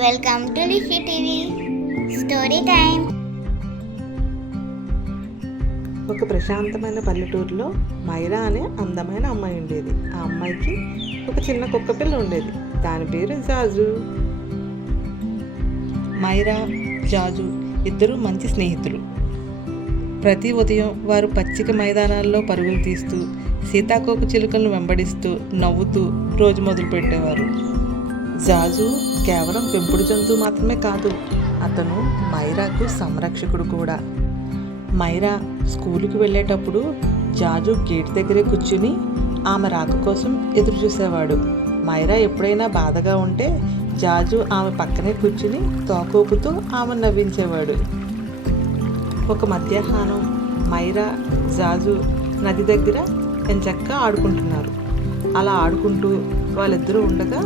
Welcome to లిఫీ TV story time. ఒక ప్రశాంతమైన పల్లెటూరులో మైరా అనే అందమైన అమ్మాయి ఉండేది. ఆ అమ్మాయికి ఒక చిన్న కుక్క పిల్ల ఉండేది. దాని పేరు జాజు. మైరా, జాజు ఇద్దరు మంచి స్నేహితులు. ప్రతి ఉదయం వారు పచ్చిక మైదానాల్లో పరుగులు తీస్తూ, సీతాకోక చిలుకలను వెంబడిస్తూ, నవ్వుతూ రోజు మొదలుపెట్టేవారు. జాజు కేవలం పెంపుడు జంతువు మాత్రమే కాదు, అతను మైరాకు సంరక్షకుడు కూడా. మైరా స్కూలుకి వెళ్ళేటప్పుడు జాజు గేట్ దగ్గరే కూర్చుని ఆమె రాక కోసం ఎదురు చూసేవాడు. మైరా ఎప్పుడైనా బాధగా ఉంటే జాజు ఆమె పక్కనే కూర్చుని తోకూపుతూ ఆమె నవ్వించేవాడు. ఒక మధ్యాహ్నం మైరా, జాజు నది దగ్గర ఎంచక్కా ఆడుకుంటున్నారు. అలా ఆడుకుంటూ వాళ్ళిద్దరూ ఉండగా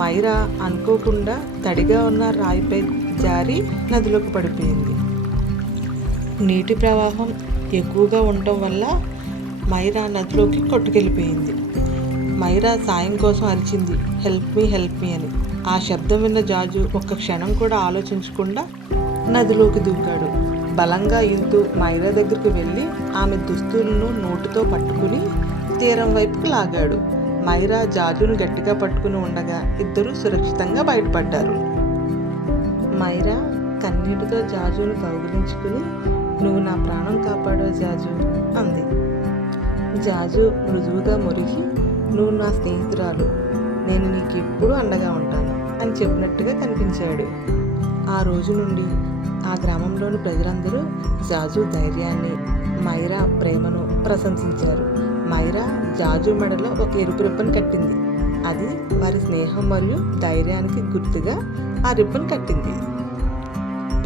మైరా అనుకోకుండా తడిగా ఉన్న రాయిపై జారి నదిలోకి పడిపోయింది. నీటి ప్రవాహం ఎక్కువగా ఉండటం వల్ల మైరా నదిలోకి కొట్టుకెళ్ళిపోయింది. మైరా సాయం కోసం అరిచింది, హెల్ప్ మీ అని. ఆ శబ్దం విన్న జాజు ఒక్క క్షణం కూడా ఆలోచించకుండా నదిలోకి దూకాడు. బలంగా ఈదుతూ మైరా దగ్గరికి వెళ్ళి ఆమె దుస్తులను నోటితో పట్టుకుని తీరం వైపుకి లాగాడు. మైరా జాజును గట్టిగా పట్టుకుని ఉండగా ఇద్దరూ సురక్షితంగా బయటపడ్డారు. మైరా కన్నీటితో జాజును కౌగిలించుకుని, నువ్వు నా ప్రాణం కాపాడావు జాజు అంది. జాజు మృదువుగా మురిగి, నువ్వు నా స్నేహితురాలు, నేను నీకు ఎప్పుడూ అండగా ఉంటాను అని చెప్పినట్టుగా కనిపించాడు. ఆ రోజు నుండి ఆ గ్రామంలోని ప్రజలందరూ జాజు ధైర్యాన్ని, మైరా ప్రేమను ప్రశంసించారు. మైరా జాజు మెడలో ఒక ఎరుపు రిబ్బన్ కట్టింది. అది వారి స్నేహం మరియు ధైర్యానికి గుర్తుగా ఆ రిబ్బన్ కట్టింది.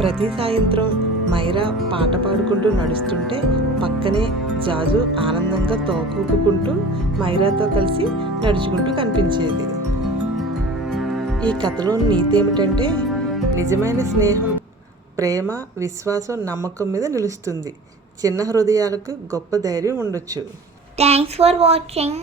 ప్రతి సాయంత్రం మైరా పాట పాడుకుంటూ నడుస్తుంటే పక్కనే జాజు ఆనందంగా తోకూపుకుంటూ మైరాతో కలిసి నడుచుకుంటూ కనిపించేది. ఈ కథలోని నీతి ఏమిటంటే, నిజమైన స్నేహం ప్రేమ, విశ్వాసం, నమ్మకం మీద నిలుస్తుంది. చిన్న హృదయాలకు గొప్ప ధైర్యం ఉండొచ్చు. Thanks for watching.